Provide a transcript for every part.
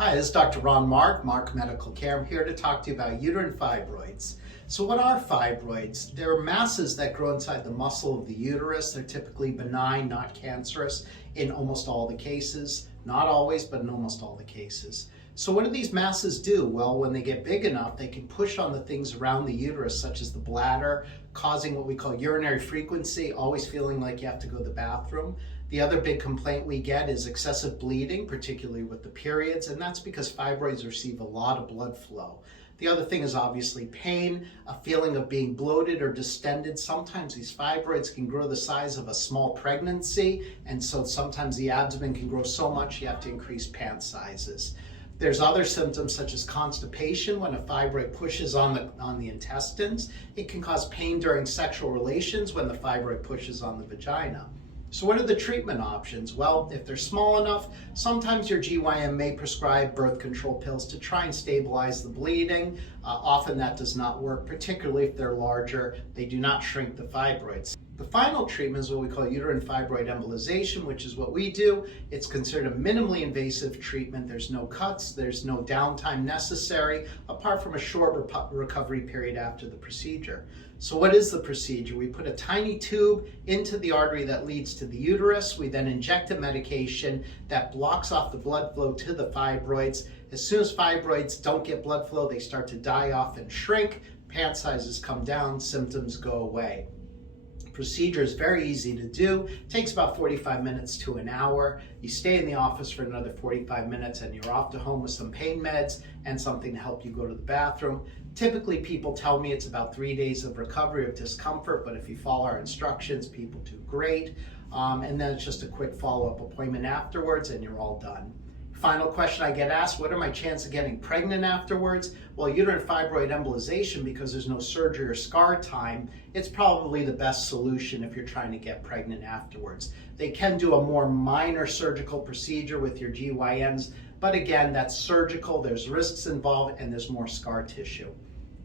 Hi, this is Dr. Mark Medical Care. I'm here to talk to you about uterine fibroids. So what are fibroids? They're masses that grow inside the muscle of the uterus. They're typically benign, not cancerous in almost all the cases. Not always, but in almost all the cases. So what do these masses do? Well, when they get big enough, they can push on the things around the uterus, such as the bladder, causing what we call urinary frequency, always feeling like you have to go to the bathroom. The other big complaint we get is excessive bleeding, particularly with the periods, and that's because fibroids receive a lot of blood flow. The other thing is obviously pain, a feeling of being bloated or distended. Sometimes these fibroids can grow the size of a small pregnancy, and so sometimes the abdomen can grow so much you have to increase pant sizes. There's other symptoms such as constipation. When a fibroid pushes on the intestines. It can cause pain during sexual relations when the fibroid pushes on the vagina. So what are the treatment options? Well, if they're small enough, sometimes your GYN may prescribe birth control pills to try and stabilize the bleeding. Often that does not work, particularly if they're larger. They do not shrink the fibroids. The final treatment is what we call uterine fibroid embolization, which is what we do. It's considered a minimally invasive treatment. There's no cuts, there's no downtime necessary, apart from a short recovery period after the procedure. So what is the procedure? We put a tiny tube into the artery that leads to the uterus. We then inject a medication that blocks off the blood flow to the fibroids. As soon as fibroids don't get blood flow, they start to die off and shrink. Pant sizes come down, symptoms go away. Procedure is very easy to do. Takes about 45 minutes to an hour. You stay in the office for another 45 minutes and you're off to home with some pain meds and something to help you go to the bathroom. Typically people tell me it's about 3 days of recovery of discomfort, but if you follow our instructions, people do great. And then it's just a quick follow-up appointment afterwards and you're all done. Final question I get asked, what are my chances of getting pregnant afterwards? Well, uterine fibroid embolization, because there's no surgery or scar time, it's probably the best solution if you're trying to get pregnant afterwards. They can do a more minor surgical procedure with your GYNs, but again, that's surgical, there's risks involved, and there's more scar tissue.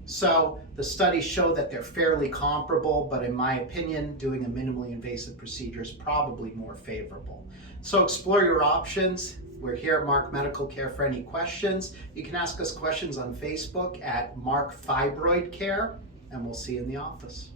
So the studies show that they're fairly comparable, but in my opinion, doing a minimally invasive procedure is probably more favorable. So explore your options. We're here at Mark Medical Care for any questions. You can ask us questions on Facebook at Mark Fibroid Care, and we'll see you in the office.